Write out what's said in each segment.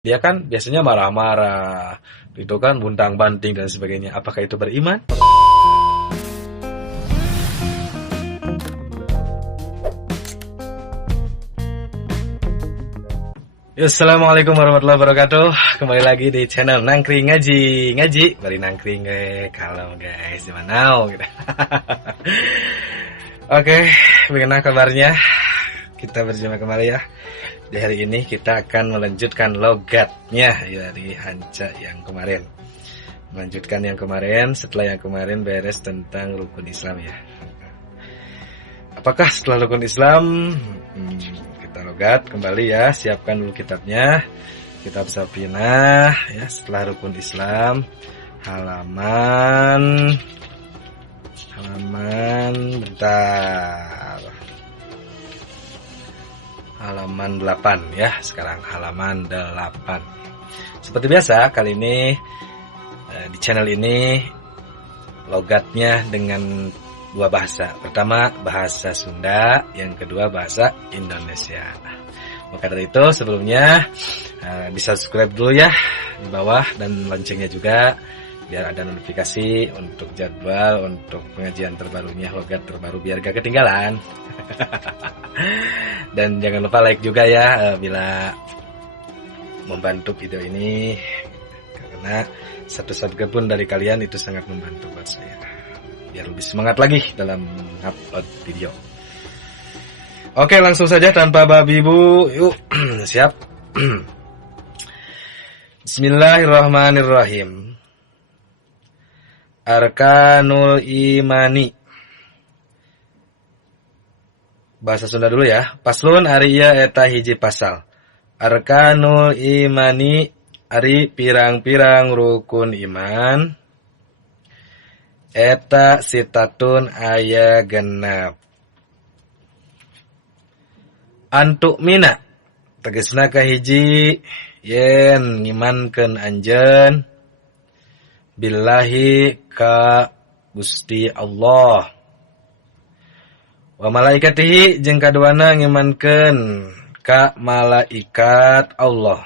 Dia kan biasanya marah-marah, itu kan buntang-banting dan sebagainya. Apakah itu beriman? Assalamualaikum warahmatullahi wabarakatuh. Kembali lagi di channel Nangkring Ngaji. Bari nangkring kalau guys, di mana gitu. Oke, bagaimana kabarnya? Kita berjumpa kembali ya. Di hari ini kita akan melanjutkan logatnya ya, dari Hanca yang kemarin. Melanjutkan yang kemarin setelah yang kemarin beres tentang rukun Islam ya. Apakah setelah rukun Islam kita logat kembali ya, siapkan dulu kitabnya. Kitab Safinah ya, setelah rukun Islam halaman bentar. Halaman 8 ya, sekarang halaman 8. Seperti biasa, kali ini di channel ini logatnya dengan dua bahasa. Pertama bahasa Sunda, yang kedua bahasa Indonesia. Maka dari itu sebelumnya bisa subscribe dulu ya di bawah, dan loncengnya juga biar ada notifikasi untuk jadwal untuk pengajian terbarunya, logat terbaru, biar gak ketinggalan. Dan jangan lupa like juga ya bila membantu video ini, karena satu subscribe pun dari kalian itu sangat membantu buat saya biar lebih semangat lagi dalam upload video. Oke, langsung saja tanpa babi bu, yuk. Siap. Bismillahirrahmanirrahim. Arkanul imani. Bahasa Sunda dulu ya. Paslun ari ieu eta hiji pasal. Arkanul imani ari pirang-pirang rukun iman. Eta sitatun aya genep. Antuk mina tegesna kahiji yen ngimankeun anjeun billahi ka Gusti Allah. Wa malaikatihi jeung kaduana ngimankeun ka malaikat Allah.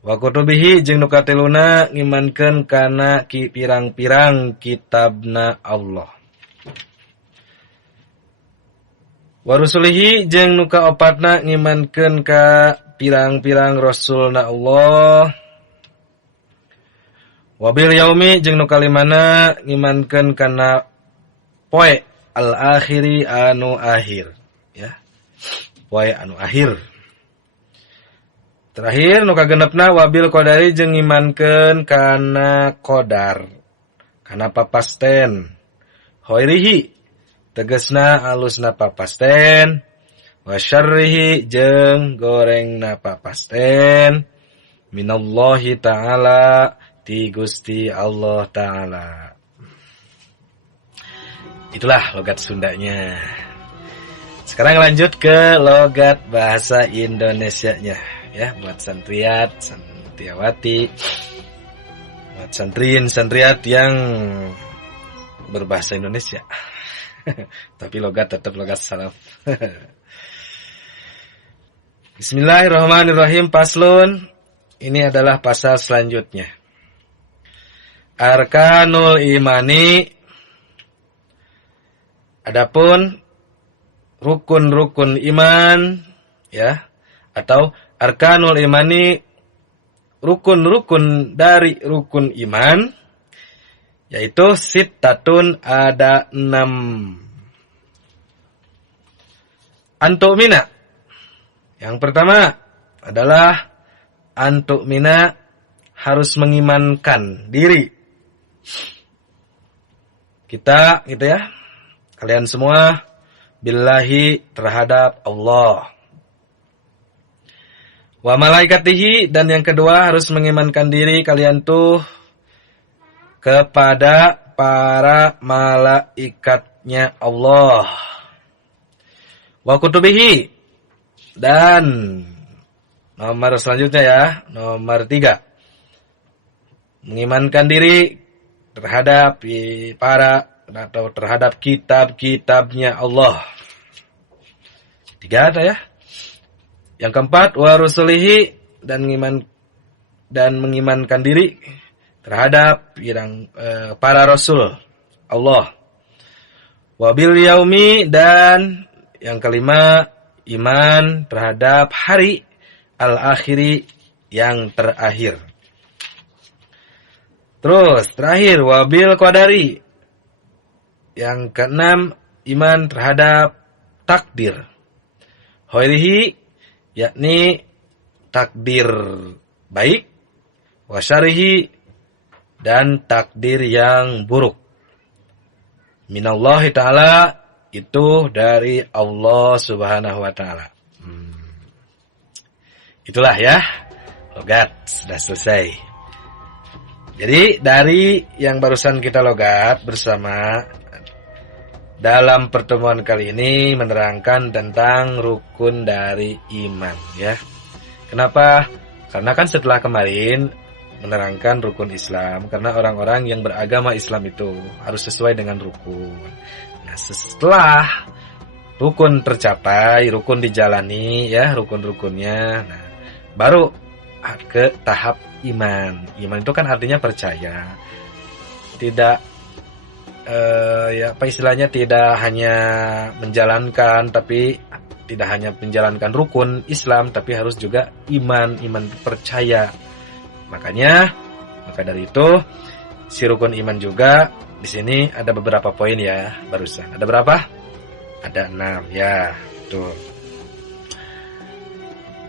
Wa kutubihi jeung nu kateluna ngimankeun kana pirang-pirang kitabna Allah. Wa rusulihi jeung nu kaopatna ngimankeun ka pirang-pirang rasulna Allah. Wa bil yaumi jeung nu kalimana ngimankeun kana poe al-akhiri anu akhir ya. Poe anu akhir. Terakhir nu kagenepna wabil qadari jeung ngimankeun kana qadar, kana papasten. Khairihi tegasna alusna papasten, wa syarrihi jeung gorengna papasten. Minallahi ta'ala ti Gusti Allah ta'ala. Itulah logat Sundanya. Sekarang lanjut ke logat bahasa Indonesianya ya, buat santriat, santriawati, buat santriat yang berbahasa Indonesia. Tapi logat tetap logat salaf. Bismillahirrahmanirrahim. Paslun. Ini adalah pasal selanjutnya. Arkanul imani. Adapun rukun-rukun iman ya, atau arkanul imani, rukun-rukun dari rukun iman, yaitu sittatun, ada 6. Antuk mina. Yang pertama adalah antuk mina, harus mengimankan diri. Kita gitu ya, kalian semua billahi, terhadap Allah. Wa malaikatihi, dan yang kedua harus mengimankan diri kalian tuh kepada para malaikatnya Allah. Wa kutubihi, dan nomor selanjutnya ya, nomor 3. Mengimankan diri terhadap para atau terhadap kitab-kitabnya Allah. 3 ada ya. Yang keempat, wa rusulihi, dan dan mengimankan diri terhadap para rasul Allah. Wabil yaumi, dan yang kelima iman terhadap hari al-akhiri yang terakhir. Terus terakhir wabil qadari. Yang keenam iman terhadap takdir. Khairihi, yakni takdir baik, wa syarrihi, dan takdir yang buruk. Minallahi ta'ala, itu dari Allah subhanahu wa ta'ala. Itulah ya, logat sudah selesai. Jadi dari yang barusan kita logat bersama, dalam pertemuan kali ini menerangkan tentang rukun dari iman ya. Kenapa? Karena kan setelah kemarin menerangkan rukun Islam, karena orang-orang yang beragama Islam itu harus sesuai dengan rukun. Nah, setelah rukun tercapai, rukun dijalani ya, rukun-rukunnya, nah, baru ke tahap iman. Iman itu kan artinya percaya. Tidak ya apa istilahnya, tidak hanya menjalankan, tapi tidak hanya menjalankan rukun Islam, tapi harus juga iman percaya. Maka dari itu si rukun iman juga di sini ada beberapa poin ya barusan. Ada berapa? Ada 6 ya. Tuh.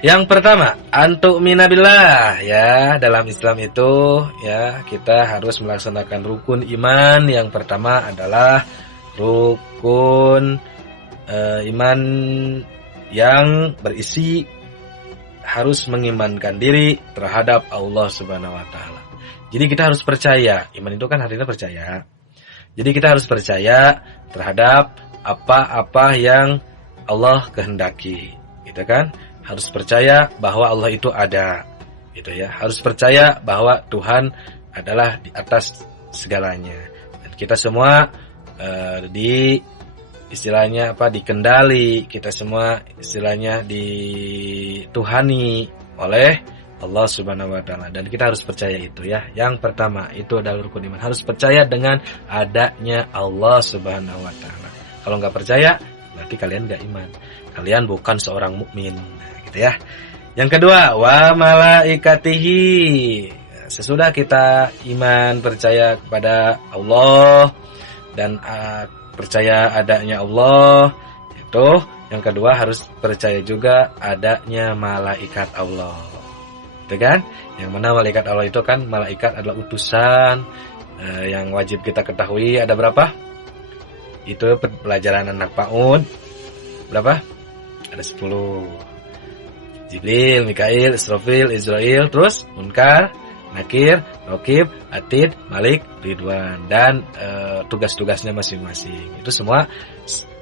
Yang pertama, antu'mina billah ya. Dalam Islam itu ya kita harus melaksanakan rukun iman. Yang pertama adalah rukun iman yang berisi harus mengimankan diri terhadap Allah Subhanahu wa taala. Jadi kita harus percaya. Iman itu kan artinya percaya. Jadi kita harus percaya terhadap apa-apa yang Allah kehendaki. Gitu kan? Harus percaya bahwa Allah itu ada. Gitu ya. Harus percaya bahwa Tuhan adalah di atas segalanya. Dan kita semua istilahnya dikendali, kita semua istilahnya dituhani oleh Allah Subhanahu wa taala, dan kita harus percaya itu ya. Yang pertama itu adalah rukun iman, harus percaya dengan adanya Allah Subhanahu wa taala. Kalau nggak percaya berarti kalian nggak iman, kalian bukan seorang mukmin. Nah, gitu ya. Yang kedua, wa malaikatihi. Sesudah kita iman percaya kepada Allah dan percaya adanya Allah, itu yang kedua harus percaya juga adanya malaikat Allah. Itu kan? Yang mana malaikat Allah itu kan, malaikat adalah utusan yang wajib kita ketahui. Ada berapa? Itu pelajaran anak PAUD. Berapa? Ada 10. Jibril, Mikail, Israfil, Israel, terus Munkar, Nakir, Rokib, Atid, Malik, Ridwan, dan tugas-tugasnya masing-masing. Itu semua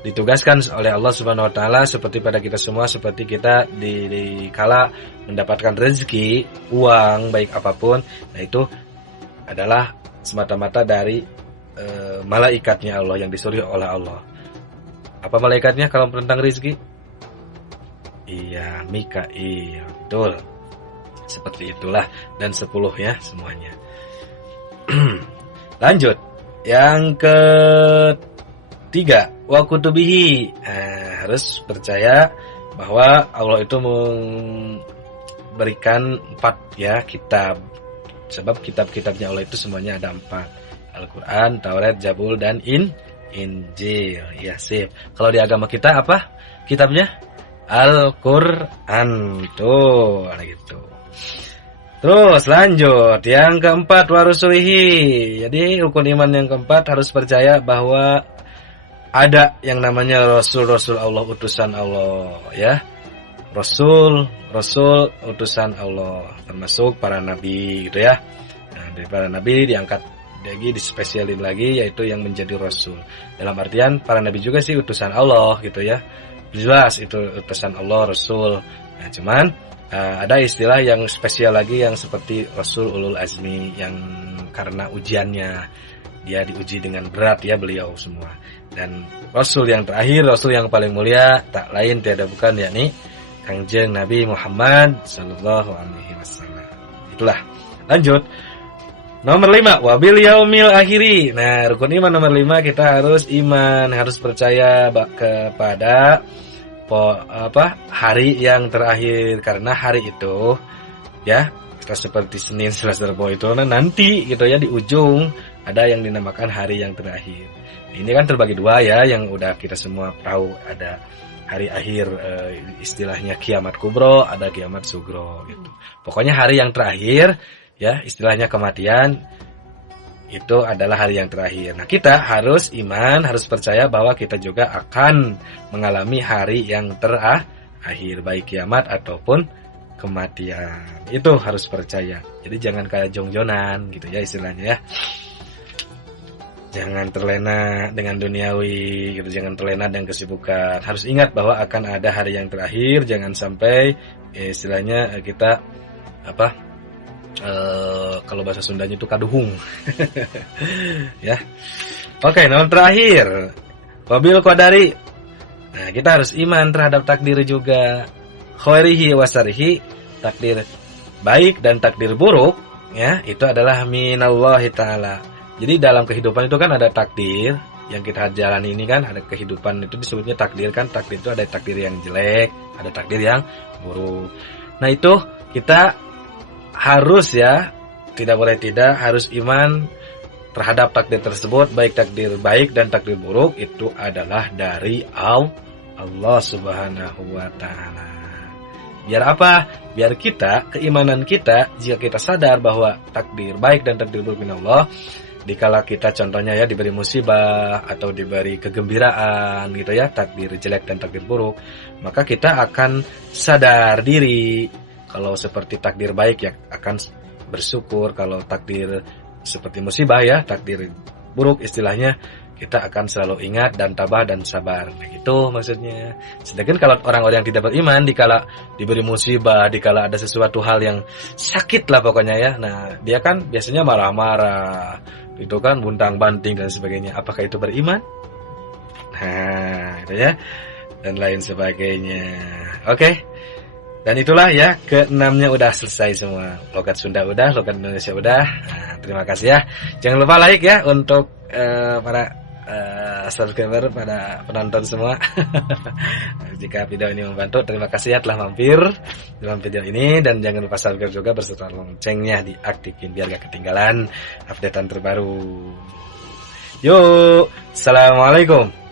ditugaskan oleh Allah Subhanahu wa taala seperti pada kita semua, seperti kita di kala mendapatkan rezeki, uang baik apapun. Nah, itu adalah semata-mata dari malaikatnya Allah yang disuruh oleh Allah. Apa malaikatnya kalau tentang rezeki? Iya, Mikail. Betul. Seperti itulah, dan 10 ya semuanya. Lanjut. Yang ketiga, wa kutubihi. Harus percaya bahwa Allah itu memberikan 4 ya kitab. Sebab kitab-kitabnya Allah itu semuanya ada 4. Al-Quran, Taurat, Zabur, dan Injil. Ya, sip. Kalau di agama kita apa kitabnya? Al-Quran. Tuh, gitu. Terus lanjut, yang keempat warusulihi. Jadi rukun iman yang keempat harus percaya bahwa ada yang namanya Rasul Allah, utusan Allah ya. Rasul utusan Allah, termasuk para nabi gitu ya. Nah, dari para nabi diangkat lagi, dispesialin lagi, yaitu yang menjadi Rasul. Dalam artian para nabi juga sih utusan Allah gitu ya. Jelas itu utusan Allah, Rasul. Nah, cuman ada istilah yang spesial lagi yang seperti Rasul Ulul Azmi, yang karena ujiannya dia diuji dengan berat ya beliau semua. Dan Rasul yang terakhir, Rasul yang paling mulia tak lain tiada bukan yakni Kangjeng Nabi Muhammad sallallahu alaihi wasallam. Itulah. Lanjut. Nomor 5, wabil yaumil akhiri. Nah, rukun iman nomor 5, kita harus iman, harus percaya kepada hari yang terakhir, karena hari itu ya, kita seperti Senin, Selasa, Rabu itu nanti gitu ya, di ujung ada yang dinamakan hari yang terakhir. Ini kan terbagi dua ya, yang udah kita semua tahu, ada hari akhir, istilahnya kiamat kubro, ada kiamat sugro gitu. Pokoknya hari yang terakhir ya, istilahnya kematian, itu adalah hari yang terakhir. Nah, kita harus iman, harus percaya bahwa kita juga akan mengalami hari yang terakhir, baik kiamat ataupun kematian. Itu harus percaya. Jadi jangan kayak jongjonan gitu ya istilahnya ya. Jangan terlena dengan duniawi gitu, jangan terlena dengan kesibukan. Harus ingat bahwa akan ada hari yang terakhir, jangan sampai istilahnya kita kalau bahasa Sundanya itu kaduhung. Ya. Oke, nomor terakhir. Wabil qadari. Nah, kita harus iman terhadap takdir juga. Khairihi wa syarrihi, takdir baik dan takdir buruk ya, itu adalah minallahi taala. Jadi dalam kehidupan itu kan ada takdir yang kita jalani ini kan, ada kehidupan itu disebutnya takdir kan. Takdir itu ada takdir yang jelek, ada takdir yang buruk. Nah, itu kita harus ya, tidak boleh tidak, harus iman terhadap takdir tersebut, baik takdir baik dan takdir buruk itu adalah dari Allah Subhanahu wa taala. Biar apa? Biar kita, keimanan kita, jika kita sadar bahwa takdir baik dan takdir buruk min Allah, dikala kita contohnya ya diberi musibah atau diberi kegembiraan gitu ya, takdir jelek dan takdir buruk, maka kita akan sadar diri. Kalau seperti takdir baik ya akan bersyukur, kalau takdir seperti musibah ya, takdir buruk istilahnya, kita akan selalu ingat dan tabah dan sabar. Nah, gitu maksudnya. Sedangkan kalau orang-orang yang tidak beriman, dikala diberi musibah, dikala ada sesuatu hal yang sakit lah pokoknya ya, nah dia kan biasanya marah-marah, itu kan buntang-banting dan sebagainya. Apakah itu beriman? Nah, itu ya, dan lain sebagainya. Oke. Dan itulah ya, ke-6-nya udah selesai semua. Logat Sunda udah, logat Indonesia udah. Nah, terima kasih ya. Jangan lupa like ya untuk para subscriber, pada penonton semua. Jika video ini membantu, terima kasih ya telah mampir dalam video ini. Dan jangan lupa subscribe juga beserta loncengnya diaktifin biar gak ketinggalan updatean terbaru. Yuk, assalamualaikum.